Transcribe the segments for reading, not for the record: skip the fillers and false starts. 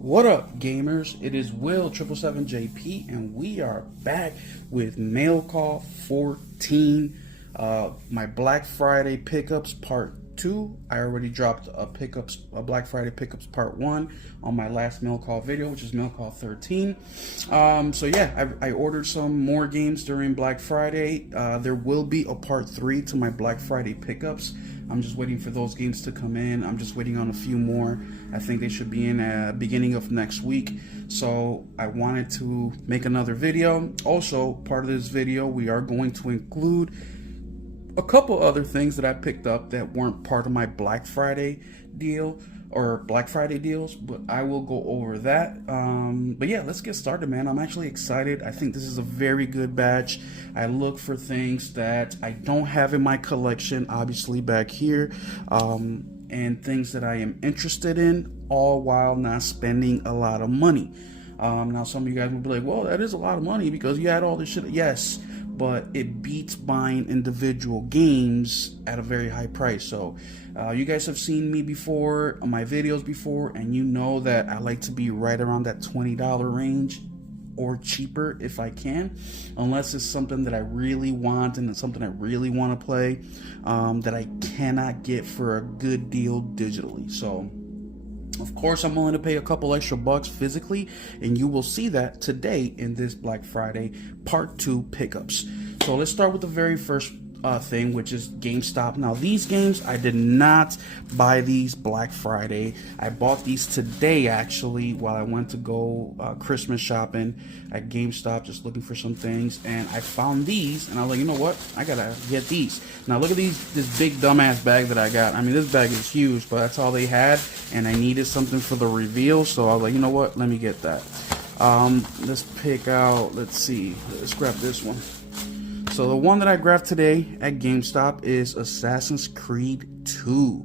What up, gamers? It is Will 777JP, and we are back with Mail Call 14, my Black Friday pickups part 2. I already dropped a Black Friday pickups part 1 on my last Mail Call video, which is Mail Call 13. So yeah, I ordered some more games during Black Friday. There will be a part 3 to my Black Friday pickups. I'm just waiting for those games to come in. I'm just waiting on a few more. I think they should be in beginning of next week. So I wanted to make another video. Also, part of this video, we are going to include a couple other things that I picked up that weren't part of my Black Friday deal or Black Friday deals, but I will go over that. But yeah, let's get started, man. I'm actually excited. I think this is a very good batch. I look for things that I don't have in my collection, obviously back here, and things that I am interested in, all while not spending a lot of money. Now some of you guys will be like, well, that is a lot of money because you had all this shit. Yes, but it beats buying individual games at a very high price. So you guys have seen me before on my videos before, and you know that I like to be right around that $20 range or cheaper if I can, unless it's something that I really want and it's something I really want to play that I cannot get for a good deal digitally. So of course, I'm willing to pay a couple extra bucks physically, and you will see that today in this Black Friday Part 2 pickups. So let's start with the very first thing, which is GameStop. Now, these games, I did not buy these Black Friday. I bought these today, actually, while I went to go Christmas shopping at GameStop, just looking for some things, and I found these, and I was like, you know what? I gotta get these. Now, look at this big dumbass bag that I got. I mean, this bag is huge, but that's all they had, and I needed something for the reveal, so I was like, you know what? Let me get that. Let's pick out, let's see, let's grab this one. So the one that I grabbed today at GameStop is Assassin's Creed 2.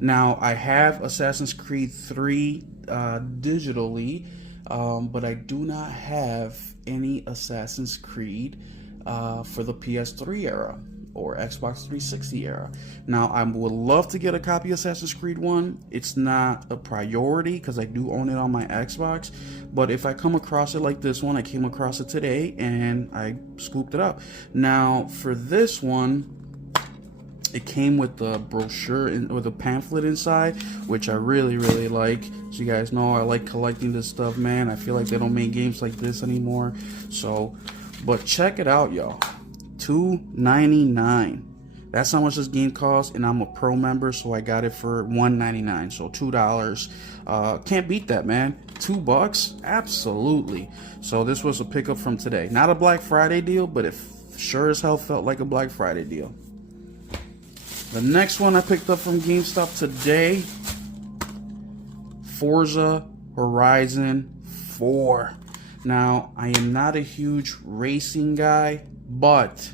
Now, I have Assassin's Creed 3 digitally, but I do not have any Assassin's Creed for the PS3 era or Xbox 360 era. Now, I would love to get a copy of Assassin's Creed 1. It's not a priority because I do own it on my Xbox, but if I come across it like this one, I came across it today and I scooped it up. Now, for this one, it came with the brochure or the pamphlet inside, which I really like. So you guys know I like collecting this stuff, man. I feel like they don't make games like this anymore. So, but check it out, y'all. $2.99. That's how much this game costs, and I'm a pro member, so I got it for $1.99, so $2. Can't beat that, man. $2, absolutely. So this was a pickup from today. Not a Black Friday deal, but it sure as hell felt like a Black Friday deal. The next one I picked up from GameStop today, Forza Horizon 4. Now, I am not a huge racing guy, but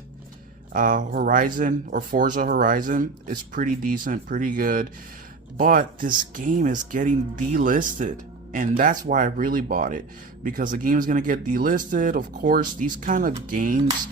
Horizon or Forza Horizon is pretty decent, pretty good. But this game is getting delisted, and that's why I really bought it, because the game is going to get delisted. Of course, these kind of games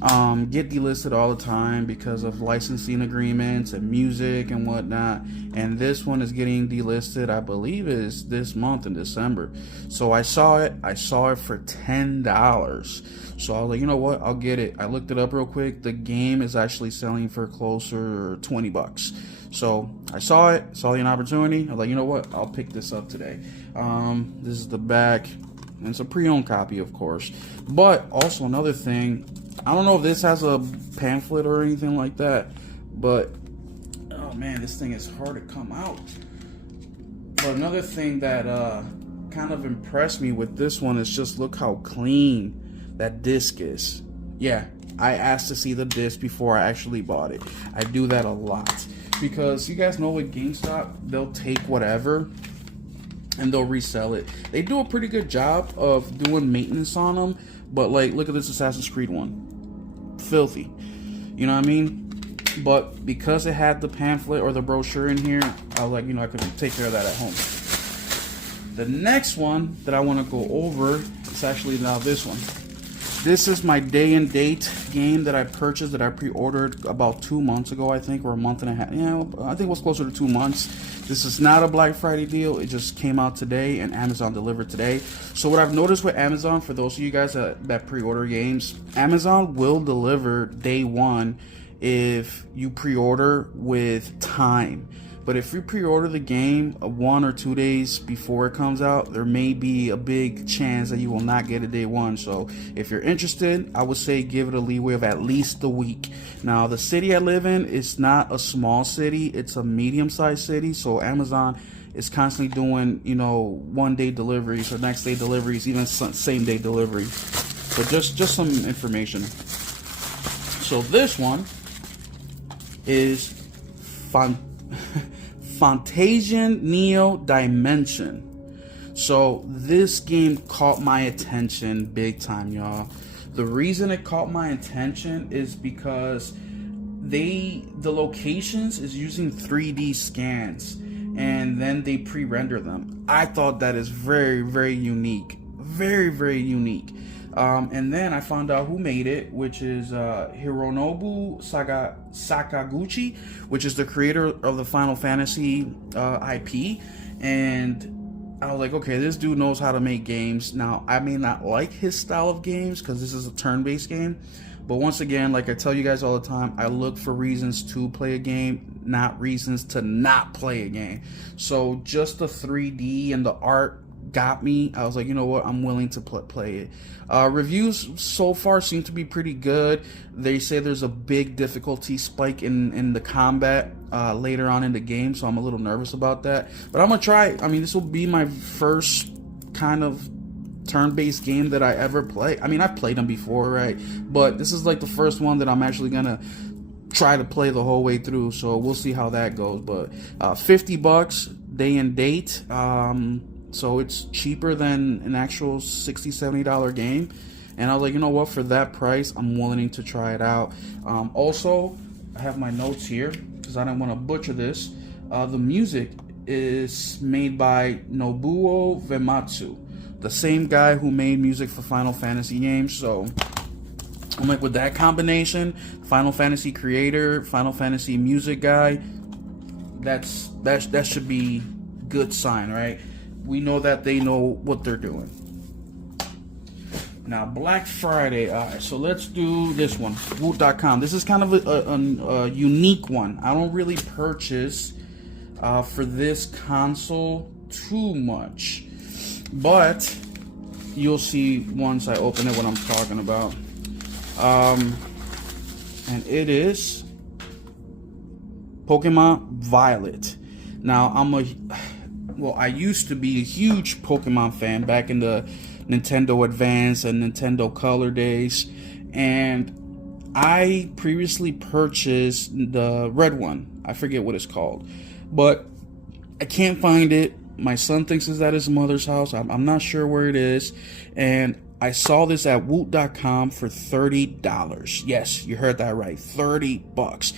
get delisted all the time because of licensing agreements and music and whatnot, and this one is getting delisted, I believe is this month in December. So I saw it for $10, so I was like, you know what, I'll get it. I looked it up real quick. The game is actually selling for closer to $20. So I saw an opportunity. I was like, you know what, I'll pick this up today. This is the back, and it's a pre-owned copy, of course. But also another thing, I don't know if this has a pamphlet or anything like that, but oh man, this thing is hard to come out. But another thing that kind of impressed me with this one is just look how clean that disc is. Yeah, I asked to see the disc before I actually bought it. I do that a lot because you guys know with GameStop, they'll take whatever and they'll resell it. They do a pretty good job of doing maintenance on them, but like, look at this Assassin's Creed one. Filthy. You know what I mean? But because it had the pamphlet or the brochure in here, I was like, you know, I could take care of that at home. The next one that I want to go over is actually now this one. This is my day and date game that I purchased, that I pre-ordered about 2 months ago, I think, or a month and a half. Yeah, I think it was closer to 2 months. This is not a Black Friday deal. It just came out today, and Amazon delivered today. So what I've noticed with Amazon, for those of you guys that pre-order games, Amazon will deliver day one if you pre-order with time. But if you pre-order the game 1 or 2 days before it comes out, there may be a big chance that you will not get it day one. So if you're interested, I would say give it a leeway of at least a week. Now, the city I live in is not a small city. It's a medium-sized city. So Amazon is constantly doing, 1 day deliveries or next day deliveries, even same day delivery. So just some information. So this one is Fantasian Neo Dimension. So this game caught my attention big time, y'all. The reason it caught my attention is because the locations is using 3D scans, and then they pre-render them. I thought that is very, very unique. Very, very unique. And then I found out who made it, which is Hironobu Sakaguchi, which is the creator of the Final Fantasy IP. And I was like, okay, this dude knows how to make games. Now, I may not like his style of games because this is a turn-based game. But once again, like I tell you guys all the time, I look for reasons to play a game, not reasons to not play a game. So just the 3D and the art got me. I was like, you know what, I'm willing to play it. Reviews so far seem to be pretty good. They say there's a big difficulty spike in the combat later on in the game, so I'm a little nervous about that, but I'm gonna try it. I mean, this will be my first kind of turn-based game that I ever play. I mean, I've played them before, right? But this is like the first one that I'm actually gonna try to play the whole way through, so we'll see how that goes. But $50 day and date. So it's cheaper than an actual $60, $70 game. And I was like, you know what, for that price, I'm willing to try it out. Also, I have my notes here because I don't want to butcher this. The music is made by Nobuo Uematsu, the same guy who made music for Final Fantasy games. So I'm like, with that combination, Final Fantasy creator, Final Fantasy music guy, that should be good sign, right? We know that they know what they're doing. Now, Black Friday. All right, so let's do this one. Woot.com. This is kind of a unique one. I don't really purchase for this console too much, but you'll see once I open it what I'm talking about. And it is Pokemon Violet. Now, I used to be a huge Pokemon fan back in the Nintendo Advance and Nintendo Color days, and I previously purchased the red one. I forget what it's called, but I can't find it. My son thinks it's at his mother's house. I'm not sure where it is, and I saw this at Woot.com for $30. Yes, you heard that right, $30.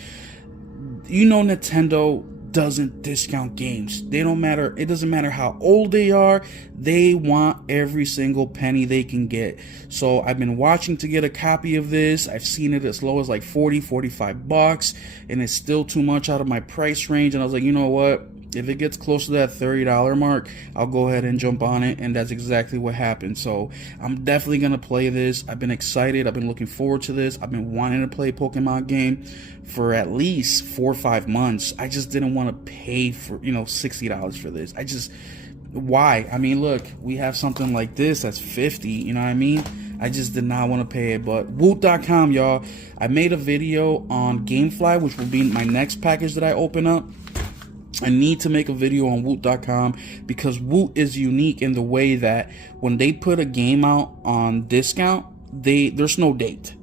You know, Nintendo doesn't discount games. They don't matter. It doesn't matter how old they are. They want every single penny they can get. So I've been watching to get a copy of this. I've seen it as low as like $40-$45, and it's still too much out of my price range. And I was like, you know what? If it gets close to that $30 mark, I'll go ahead and jump on it, and that's exactly what happened. So I'm definitely going to play this. I've been excited. I've been looking forward to this. I've been wanting to play a Pokemon game for at least 4 or 5 months. I just didn't want to pay for, $60 for this. Why? I mean, look, we have something like this that's $50, you know what I mean? I just did not want to pay it. But Woot.com, y'all, I made a video on Gamefly, which will be my next package that I open up. I need to make a video on Woot.com because Woot is unique in the way that when they put a game out on discount, there's no date.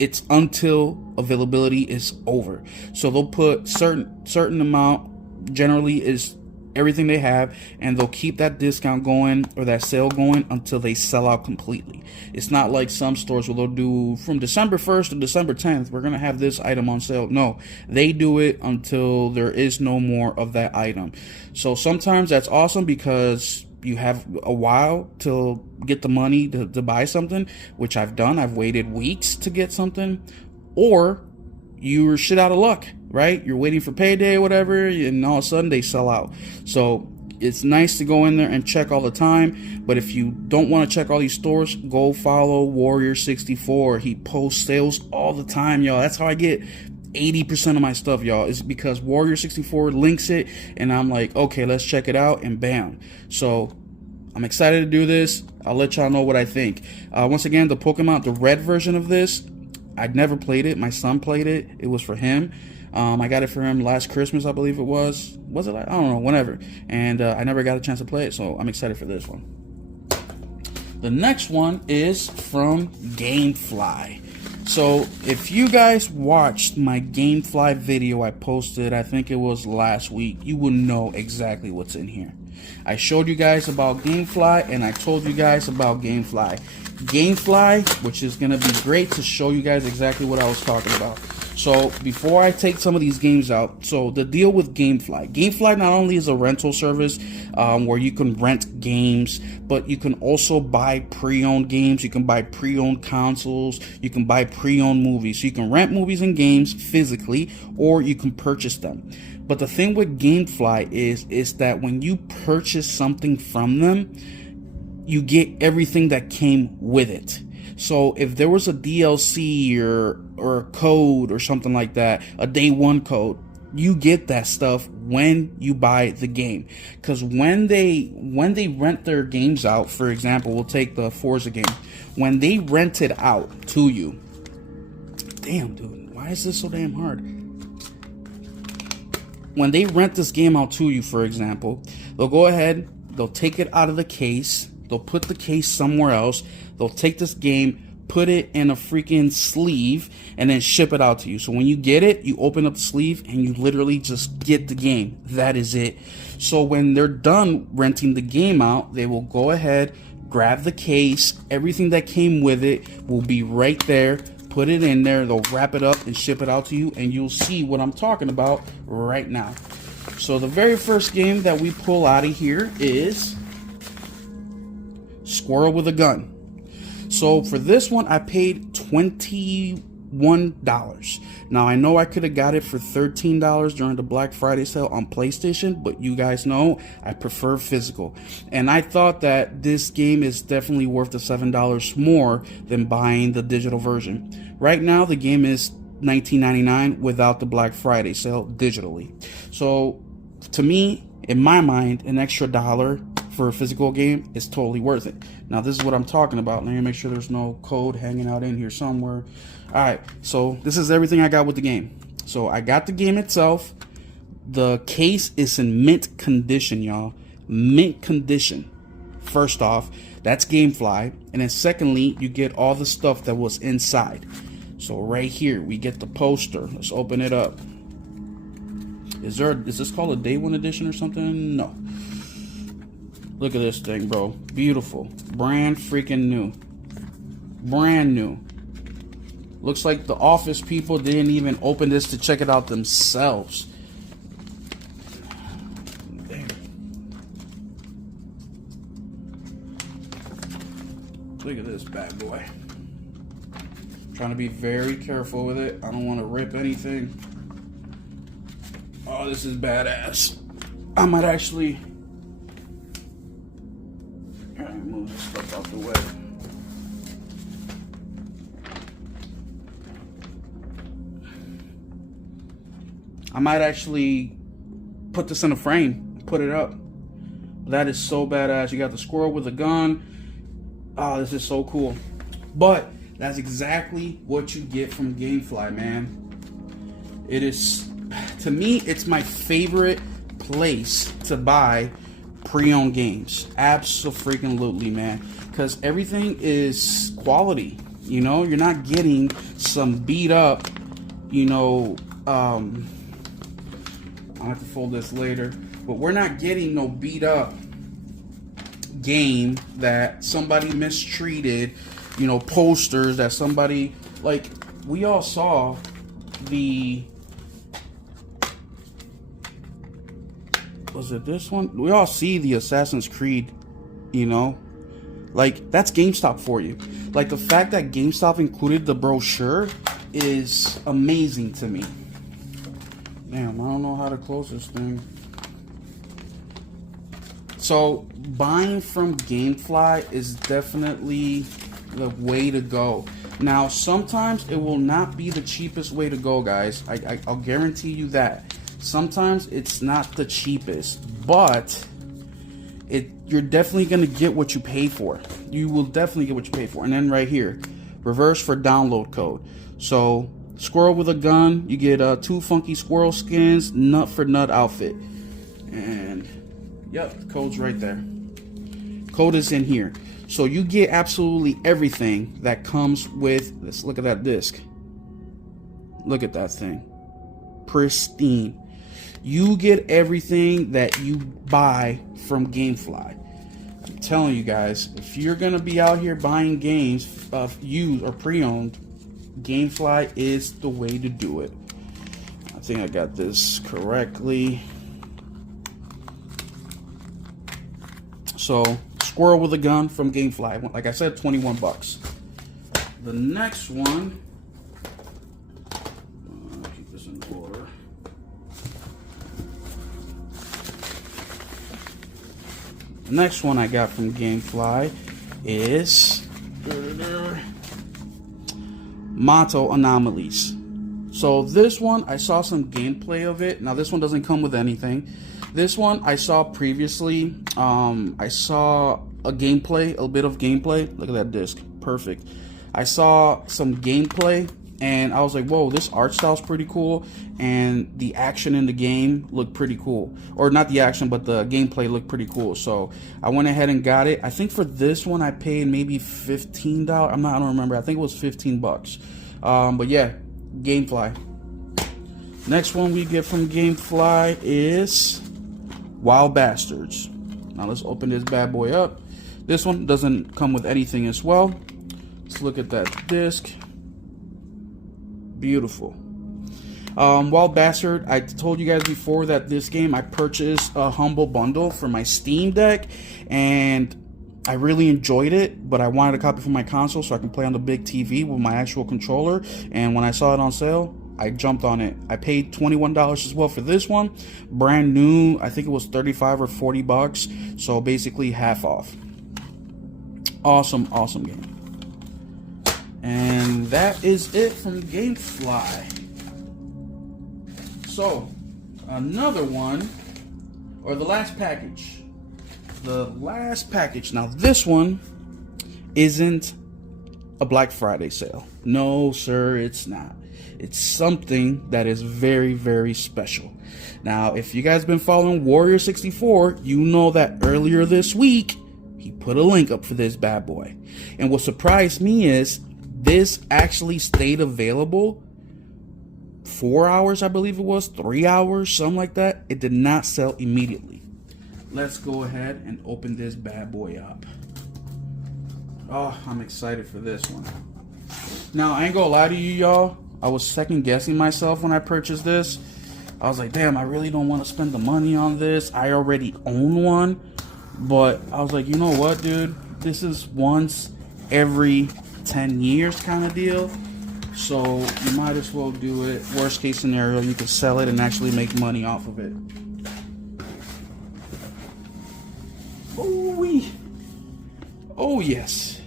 It's until availability is over. So they'll put certain amount, generally is everything they have, and they'll keep that discount going or that sale going until they sell out completely. It's not like some stores where they'll do from December 1st to December 10th, we're going to have this item on sale. No, they do it until there is no more of that item. So sometimes that's awesome because you have a while to get the money to buy something, which I've done. I've waited weeks to get something, or you're shit out of luck, right? You're waiting for payday or whatever, and all of a sudden they sell out. So it's nice to go in there and check all the time. But if you don't want to check all these stores, go follow Warrior64. He posts sales all the time, y'all. That's how I get 80% of my stuff, y'all. Is because Warrior64 links it, and I'm like, okay, let's check it out, and bam. So I'm excited to do this. I'll let y'all know what I think. Once again, the Pokemon, the red version of this, I'd never played it. My son played it. It was for him. I got it for him last Christmas, I believe it was. Was it like, I don't know, whenever. And I never got a chance to play it, so I'm excited for this one. The next one is from GameFly. So if you guys watched my GameFly video I posted, I think it was last week, you will know exactly what's in here. I showed you guys about GameFly, and I told you guys about GameFly. GameFly, which is going to be great to show you guys exactly what I was talking about. So before I take some of these games out, so the deal with GameFly. GameFly not only is a rental service where you can rent games, but you can also buy pre-owned games. You can buy pre-owned consoles. You can buy pre-owned movies. So you can rent movies and games physically, or you can purchase them. But the thing with GameFly is that when you purchase something from them, you get everything that came with it. So if there was a DLC or a code or something like that, a day one code, you get that stuff when you buy the game. Because when they rent their games out, for example, we'll take the Forza game. When they rent it out to you, damn dude, why is this so damn hard? When they rent this game out to you, for example, they'll go ahead, they'll take it out of the case, they'll put the case somewhere else, they'll take this game, put it in a freaking sleeve, and then ship it out to you. So when you get it, you open up the sleeve and you literally just get the game. That is it. So when they're done renting the game out, they will go ahead, grab the case, everything that came with it will be right there, put it in there, they'll wrap it up and ship it out to you, and you'll see what I'm talking about right now. So the very first game that we pull out of here is Squirrel with a Gun. So for this one, I paid $21. Now I know I could have got it for $13 during the Black Friday sale on PlayStation, but you guys know I prefer physical. And I thought that this game is definitely worth the $7 more than buying the digital version. Right now, the game is $19.99 without the Black Friday sale digitally. So to me, in my mind, an extra dollar for a physical game is totally worth it. Now this is what I'm talking about. Let me make sure there's no code hanging out in here somewhere. Alright, so this is everything I got with the game. So I got the game itself. The case is in mint condition, y'all. Mint condition. First off, that's GameFly. And then secondly, you get all the stuff that was inside. So right here, we get the poster. Let's open it up. Is this called a day one edition or something? No. Look at this thing, bro. Beautiful. Brand freaking new. Brand new. Looks like the office people didn't even open this to check it out themselves. Damn. Look at this bad boy. Trying to be very careful with it. I don't want to rip anything. Oh, this is badass. I might actually... move this stuff out the way. I might actually put this in a frame, put it up. That is so badass. You got the squirrel with a gun. Oh, this is so cool. But that's exactly what you get from GameFly, man. It is, to me, it's my favorite place to buy pre-owned games. Absolutely, man. Because everything is quality. You know, you're not getting some beat up, you know, I'll have to fold this later, but we're not getting no beat up game that somebody mistreated, you know, posters that somebody, like, we all saw the, was it this one? We all see the Assassin's Creed you know? Like, that's GameStop for you. Like, the fact that GameStop included the brochure is amazing to me. Damn, I don't know how to close this thing. So, buying from GameFly is definitely the way to go. Now, sometimes it will not be the cheapest way to go, guys. I'll guarantee you that. Sometimes it's not the cheapest, but you're definitely going to get what you pay for. You will definitely get what you pay for. And then right here, reverse for download code. So, squirrel with a gun, you get 2 funky squirrel skins, nut for nut outfit. And, yep, the code's right there. Code is in here. So you get absolutely everything that comes with, let's look at that disc. Look at that thing. Pristine. You get everything that you buy from GameFly. I'm telling you guys, if you're going to be out here buying games used or pre-owned, GameFly is the way to do it. I think I got this correctly. So, squirrel with a gun from GameFly. Like I said, 21 bucks. The next one, keep this in order. The next one I got from GameFly is Motto Anomalies. So this one, I saw some gameplay of it. Now this one doesn't come with anything. This one I saw previously. I saw a bit of gameplay. Look at that disc, perfect. I saw some gameplay and I was like, whoa, this art style's pretty cool, and the action in the game looked pretty cool. Or not the action, but the gameplay looked pretty cool. So I went ahead and got it. I think for this one I paid maybe $15. I don't remember. I think it was 15 bucks. But yeah, GameFly. Next one we get from GameFly is Wild Bastards. Now let's open this bad boy up. This one doesn't come with anything as well. Let's look at that disc. Beautiful. Wild Bastard, I told you guys before that this game I purchased a Humble Bundle for my Steam Deck, and I really enjoyed it, but I wanted a copy for my console so I can play on the big TV with my actual controller. And when I saw it on sale, I jumped on it. I paid $21 as well for this one. Brand new, I think it was 35 or 40 bucks. So basically half off. Awesome, awesome game. And that is it from GameFly. So, another one, or the last package. The last package. Now this one isn't a Black Friday sale. No, sir, it's not. It's something that is very, very special. Now, if you guys been following Warrior 64, you know that earlier this week, he put a link up for this bad boy. And what surprised me is this actually stayed available 4 hours, I believe it was, 3 hours, something like that. It did not sell immediately. Let's go ahead and open this bad boy up. Oh, I'm excited for this one. Now, I ain't gonna lie to you, y'all. I was second guessing myself when I purchased this. I was like, damn, I really don't want to spend the money on this. I already own one. But I was like, you know what, dude? This is once every 10 years kind of deal. So you might as well do it. Worst case scenario, you could sell it and actually make money off of it. Ooh-wee. Oh, yes.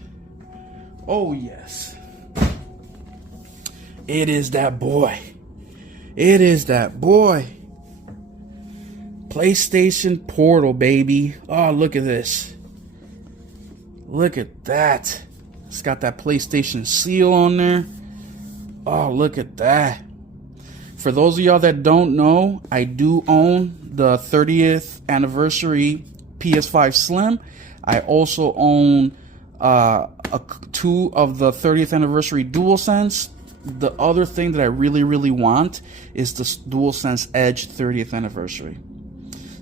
Oh, yes. It is that boy. It is that boy. PlayStation Portal, baby. Oh, look at this. Look at that. It's got that PlayStation seal on there. Oh, look at that. For those of y'all that don't know, I do own the 30th anniversary PS5 Slim. I also own 2 of the 30th anniversary DualSense. The other thing that I really, really want is the DualSense Edge 30th anniversary.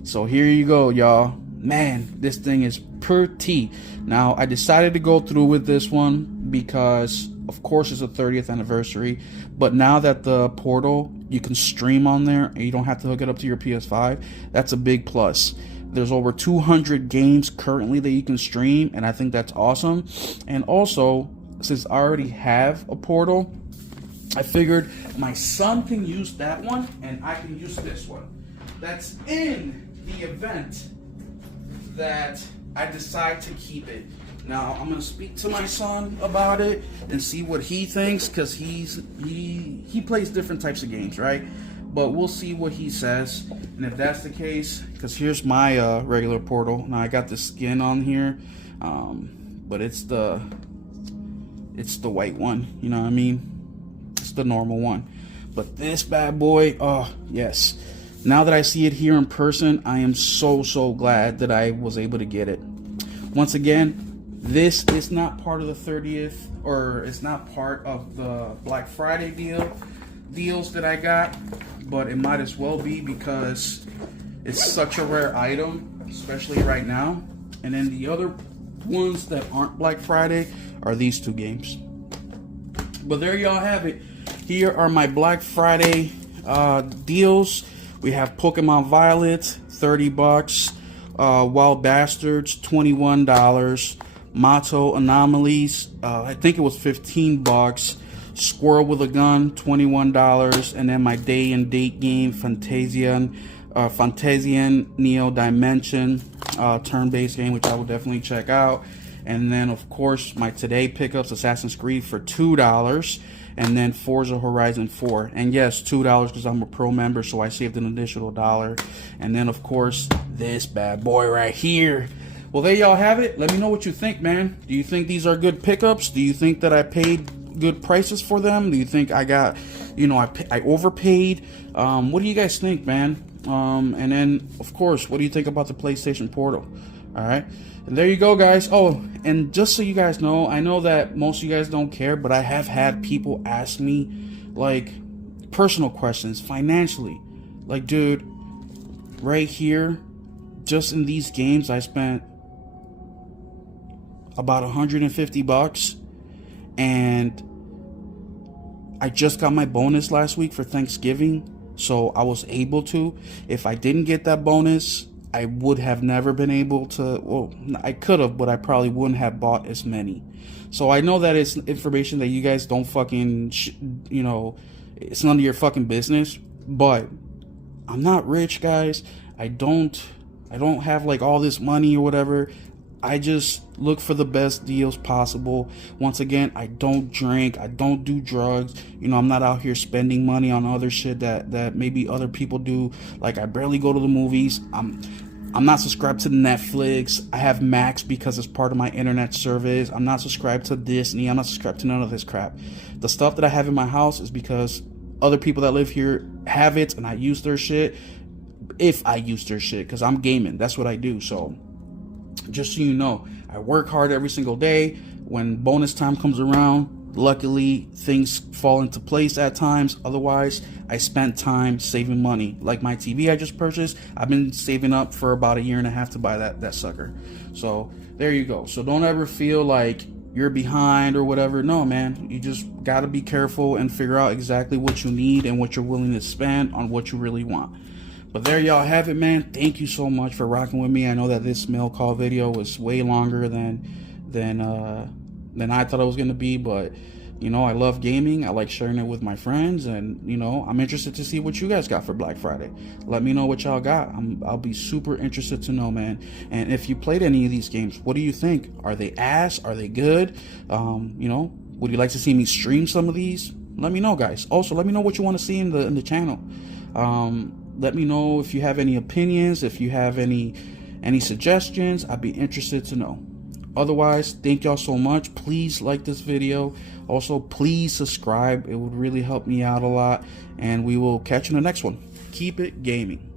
So here you go, y'all. Man, this thing is pretty. Now, I decided to go through with this one because, of course, it's a 30th anniversary. But now that the Portal, you can stream on there and you don't have to hook it up to your PS5. That's a big plus. There's over 200 games currently that you can stream, and I think that's awesome. And also, since I already have a Portal, I figured my son can use that one and I can use this one. That's in the event that I decide to keep it. Now I'm gonna speak to my son about it and see what he thinks, because he plays different types of games, right? But we'll see what he says. And if that's the case, because here's my regular Portal. Now I got the skin on here, but it's the white one, you know what I mean? It's the normal one. But this bad boy, oh yes, now that I see it here in person, I am so glad that I was able to get it. Once again, this is not part of the 30th, or it's not part of the Black Friday deals that I got, but it might as well be, because it's such a rare item, especially right now. And then the other ones that aren't Black Friday are these two games. But there y'all have it. Here are my Black Friday deals. We have Pokemon Violet, 30 bucks. Wild Bastards, $21. Mato Anomalies, I think it was 15 bucks. Squirrel with a Gun, $21. And then my day and date game, Fantasian Neo Dimension, turn-based game, which I will definitely check out. And then, of course, my today pickups, Assassin's Creed for $2. And then Forza Horizon 4. And yes, $2 because I'm a pro member, so I saved an additional $1. And then, of course, this bad boy right here. Well, there y'all have it. Let me know what you think, man. Do you think these are good pickups? Do you think that I paid good prices for them? Do you think I got, you know, I overpaid? What do you guys think, man? And then, of course, what do you think about the PlayStation Portal? All right. And there you go, guys. Oh, and just so you guys know, I know that most of you guys don't care, but I have had people ask me, like, personal questions, financially. Like, dude, right here, just in these games, I spent about 150 bucks, and I just got my bonus last week for Thanksgiving, so I was able to. If I didn't get that bonus, I would have never been able to. Well, I could have, but I probably wouldn't have bought as many. So I know that it's information that you guys don't fucking, you know, it's none of your fucking business. But I'm not rich, guys. I don't have like all this money or whatever. I just look for the best deals possible. Once again, I don't drink, I don't do drugs. You know, I'm not out here spending money on other shit that maybe other people do. Like, I barely go to the movies. I'm not subscribed to Netflix. I have Max because it's part of my internet service. I'm not subscribed to Disney. I'm not subscribed to none of this crap. The stuff that I have in my house is because other people that live here have it, and I use their shit. If I use their shit, because I'm gaming. That's what I do. So just so you know, I work hard every single day. When bonus time comes around, luckily things fall into place at times. Otherwise, I spent time saving money. Like my TV I just purchased, I've been saving up for about 1.5 years to buy that sucker. So there you go. So don't ever feel like you're behind or whatever. No, man, you just got to be careful and figure out exactly what you need and what you're willing to spend on what you really want. But there y'all have it, man. Thank you so much for rocking with me. I know that this mail call video was way longer than I thought it was gonna be, but you know, I love gaming. I like sharing it with my friends, and you know, I'm interested to see what you guys got for Black Friday. Let me know what y'all got. I'll be super interested to know, man. And if you played any of these games, what do you think? Are they ass? Are they good? You know, would you like to see me stream some of these? Let me know, guys. Also, let me know what you want to see in the channel. Let me know if you have any opinions, if you have any suggestions. I'd be interested to know. Otherwise, thank y'all so much. Please like this video. Also, please subscribe. It would really help me out a lot. And we will catch you in the next one. Keep it gaming.